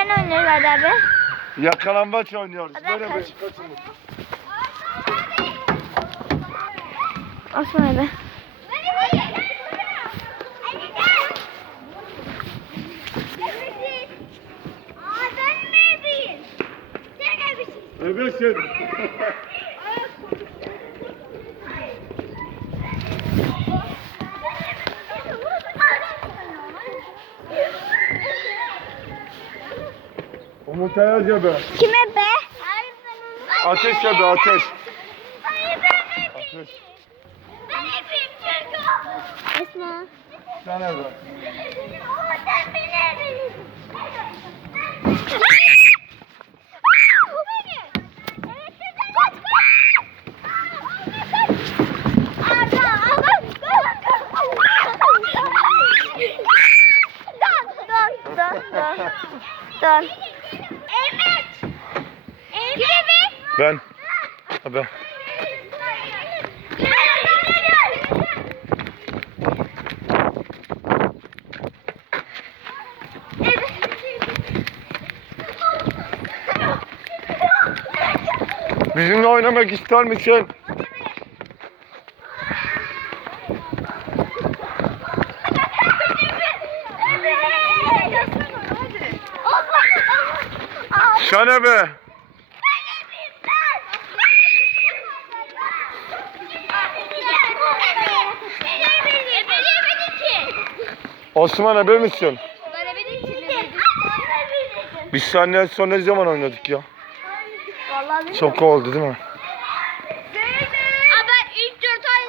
Başka ne oynuyoruz Arda abi? Yakalambaç oynuyoruz. Hadi Böyle kaç. bir kaçın. Osman abi. Ebesin. Umut Ayaz be. Kime be? Ateş be ateş. Ateş. Esma. Sana be. Dön, dön, dön. Dön. Evet. Evet. Ben. Ben. Bizimle oynamak ister misin? Şane be. Osman ebe misin? Biz seninle en son ne zaman oynadık ya? Çok oldu değil mi? Ben 3-4 ay,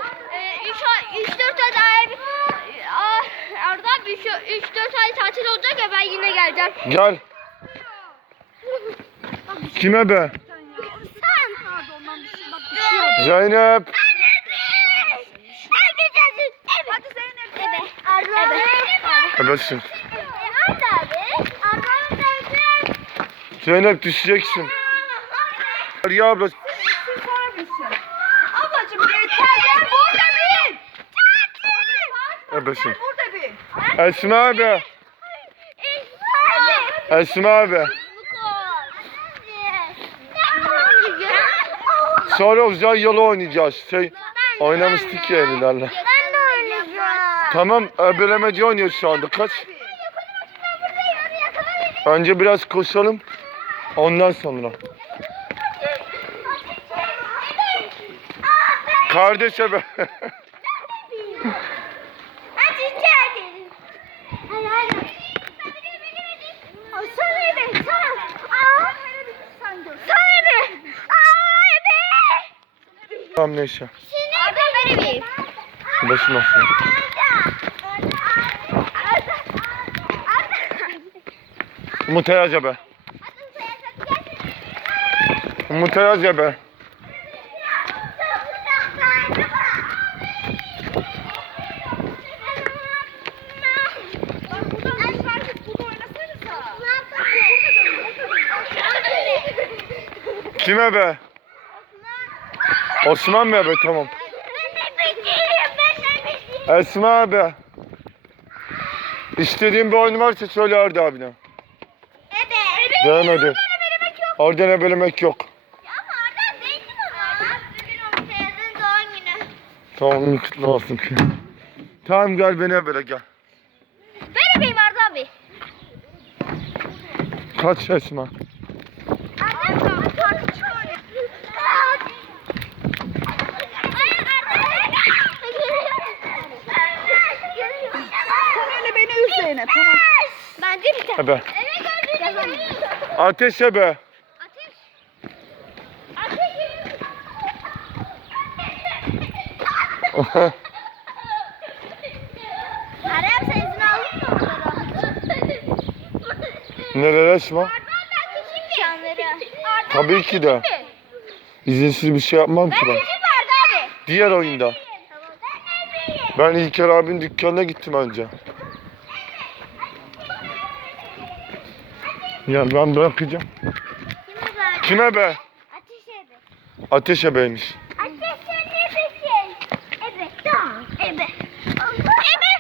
3-4 ay daha bir, Arda abi 3-4 ay tatil olacak ya ben yine geleceğim. Gel. Kime be? Zeynep. Ebesin. Zeynep düşeceksin. Ya abla. Ablacığım yeter gel burada bin. Ebesin. Esma abi. Esma abi. Sonra uzay yolu oynayacağız. Şey, oynamıştık ya elilerle. Ben de oynayacağım. Tamam, ebelemeci oynuyoruz şu anda. Kaç? Önce biraz koşalım. Ondan sonra. Kardeş ebe. Hadi içeri. Hadi hadi. Sana be, sana. Aa, sana be. Aa, be. Tamam neyse. Arda ben eveyim. Başım aslında. Umut Ayaz ebe. Umut Ayaz ebe. Kime be? Osman mı ebe? Tamam. Esma abi. İstediğin bir oyun varsa söyle Arda abine. Denemedi. Orada ne bölümek yok. Tamam kutlu olsun. tamam gel beni böyle gel. Ben ebeyim Arda abi. Kaç Esma? Zeynep. Tamam. Bence bir tane. Ebe. Evet öldürdüm. Ateş ebe. Ateş. Ateş. Arap sen izin aldın mı Esma? Şanları. Tabii ki de. İzinsiz bir şey yapmam ki ben. Kim Arda abi? Diğer oyunda. Ben İlker abinin dükkanına gittim önce. Ya ben bırakacağım. Kime be? Ateş ebe. Ateş ebeymiş. Ateş ebesin. Ebe. Tamam. Ebe. Ebe.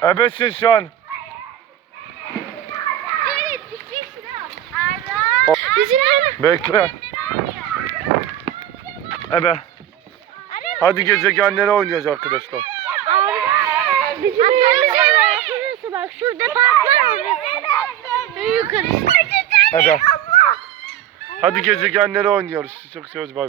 Atar. Ebesin şu an. Bekle. Ebe. Hadi gezegenlere oynuyoruz arkadaşlar. Bizim bak şurada park var orası. Yukarısı. Ebe. Hadi gezegenlere oynuyoruz. Çok seviyoruz bay bay.